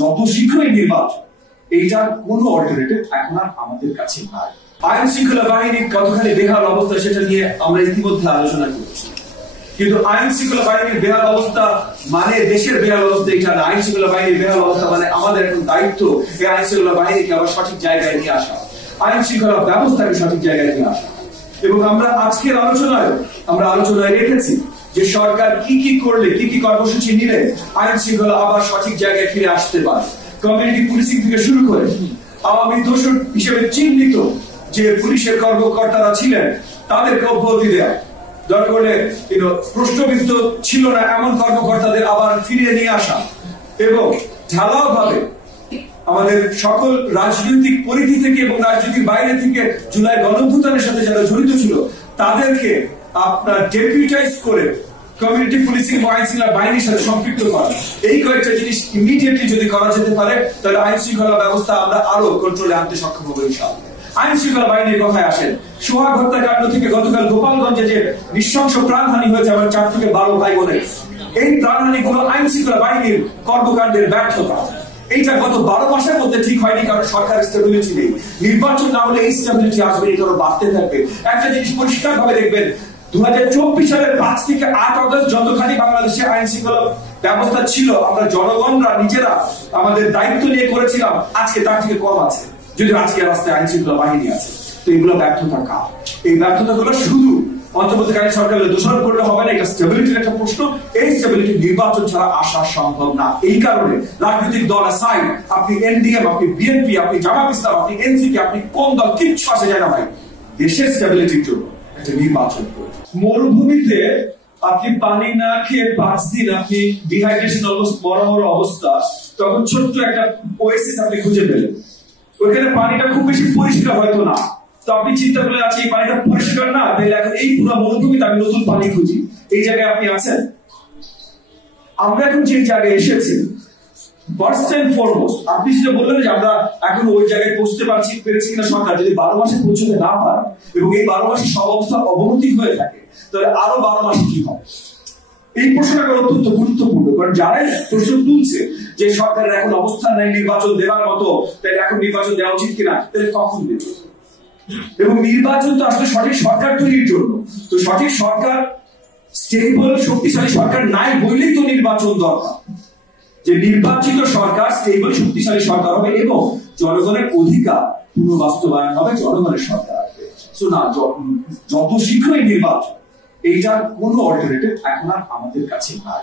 যত শীঘ্রই নির্বাচন, এইটার কোনো অল্টারনেটিভ এখন আর আমাদের কাছে নাই। আইন শৃঙ্খলা বাহিনীর কতখানি বেহাল অবস্থা সেটা নিয়ে আমরা ইতিমধ্যে আলোচনা করেছি, কিন্তু আইন শৃঙ্খলা বাহিনীর বেহাল অবস্থা মানে দেশের বেহাল অবস্থা এটা না। আইন শৃঙ্খলা বাহিনীর বেহাল অবস্থা মানে আমাদের এখন দায়িত্ব এই আইন শৃঙ্খলা বাহিনীকে আবার সঠিক জায়গায় নিয়ে আসা, আইন শৃঙ্খলা ব্যবস্থাকে সঠিক জায়গায় নিয়ে আসা। এবং আমরা আজকের আলোচনায় রেখেছি যে সরকার কি কি করলে, কি কি কর্মসূচি নিলে আইন শৃঙ্খলা আবার সঠিক জায়গায় ফিরে আসতে পারে। কমিউনিটি পুলিশিং থেকে শুরু করে আওয়ামী দোষর হিসেবে চিহ্নিত যে পুলিশের কর্মকর্তারা ছিলেন তাদেরকে অব্যাহতি দেয়া, দরকার হলে প্রশ্নবিদ্ধ ছিল না এমন কর্মকর্তাদের আবার ফিরিয়ে নিয়ে আসা, এবং ঢালাও ভাবে আমাদের সকল রাজনৈতিক পরিধি থেকে এবং রাজনীতির বাইরে থেকে জুলাই গণঅভ্যুত্থানের সাথে যারা জড়িত ছিল তাদেরকে আপনার ডেপুটাইজ করে কমিউনিটি পুলিশিং বা আইন শৃঙ্খলা বাহিনীর সাথে সম্পৃক্ত করা। এই কয়েকটা জিনিস ইমিডিয়েটলি যদি করা যেতে পারে তাহলে আইন শৃঙ্খলা ব্যবস্থা আমরা আরো কন্ট্রোলে আনতে সক্ষম হবো ইনশাআল্লাহ। আইন শৃঙ্খলা বাহিনীর কথায় আসেন, সোহাগ হত্যাকাণ্ড থেকে গতকাল গোপালগঞ্জে যে নৃশংস প্রাণহানি হয়েছে আমার 4 থেকে 12 ভাই বোনের, এই প্রাণহানি গুলো আইন শৃঙ্খলা বাহিনীর কর্মকাণ্ডের ব্যর্থতা। এইটা গত 12 মাসের মধ্যে ঠিক হয়নি, কারণ সরকার স্টেবিলিটি নেই। নির্বাচন না হলে এই স্টেবিলিটি আসবে, এই ধরো বাড়তে থাকবে। একটা জিনিস পরিষ্কার ভাবে দেখবেন, 2024 সালের 5 থেকে 8 অগস্ট যতখানি বাংলাদেশে আইন শৃঙ্খলা ব্যবস্থা ছিল আমরা জনগণরা নিজেরা আমাদের দায়িত্ব নিয়ে করেছিলাম, আজকে তার থেকে কম আছে, যদি আজকে রাস্তায় আইন শৃঙ্খলা বাহিনী আছে। তো এগুলো ব্যর্থতা কার? এই ব্যর্থতা গুলো শুধু অন্তর্বর্তীকালীন সরকারের দোষারোপ করলে হবে না, এটা স্টেবিলিটির একটা প্রশ্ন। এই স্টেবিলিটি নির্বাচন ছাড়া আসা সম্ভব না। এই কারণে রাজনৈতিক দল আসাই, আপনি এনডিএম, আপনি বিএনপি, আপনি জামাত ইসলাম, আপনি এনসিপি, আপনি কোন দল, কিচ্ছু আসে যায় না ভাই। দেশের স্টেবিলিটির জন্য একটা নির্বাচন করুন। মরুভূমিতে আপনি পানি না খেয়ে 5 দিন আপনি ডিহাইড্রেশন মরামর অবস্থা, তখন ছোট্ট একটা ওয়েসিস আপনি খুঁজে পেলেন। ওইখানে পানিটা খুব বেশি পরিষ্কার হয়তো না, তো আপনি চিন্তা করলে আছে এই পানিটা পরিষ্কার না, তাহলে এখন এই পুরো মরুভূমিতে আমি নতুন পানি খুঁজি। এই জায়গায় আপনি আছেন। আমরা এখন যে জায়গায় এসেছি, ফার্স্ট এন্ড ফরমোস্ট আপনি যেটা বললেন যে আমরা এখন ওই জায়গায় পৌঁছতে পেরেছি কিনা, সরকার যদি 12 মাসে পৌঁছতে না পারে এবং এই 12 মাসে সব অবস্থা অবনতি হয়ে থাকে, তাহলে আরো 12 মাসে কি হবে? এই প্রশ্নটা অত্যন্ত গুরুত্বপূর্ণ, কারণ যারাই প্রশ্ন তুলছে যে সরকারের এখন অবস্থান নেই নির্বাচন দেওয়ার মতো, তাহলে এখন নির্বাচন দেওয়া উচিত কিনা, তাহলে কখন দেবে? এবং নির্বাচন তো আসলে সঠিক সরকার তৈরির জন্য। তো সঠিক সরকার, স্টেবল শক্তিশালী সরকার নাই বললেই তো নির্বাচন দরকার, যে নির্বাচিত সরকার স্টেবল শক্তিশালী সরকার হবে এবং জনগণের অধিকার পুনঃবাস্তবায়ন হবে, জনগণের সরকার আসবে। সো না, যত শীঘ্রই নির্বাচন, এইটার কোনো অল্টারনেটিভ এখন আর আমাদের কাছে নাই।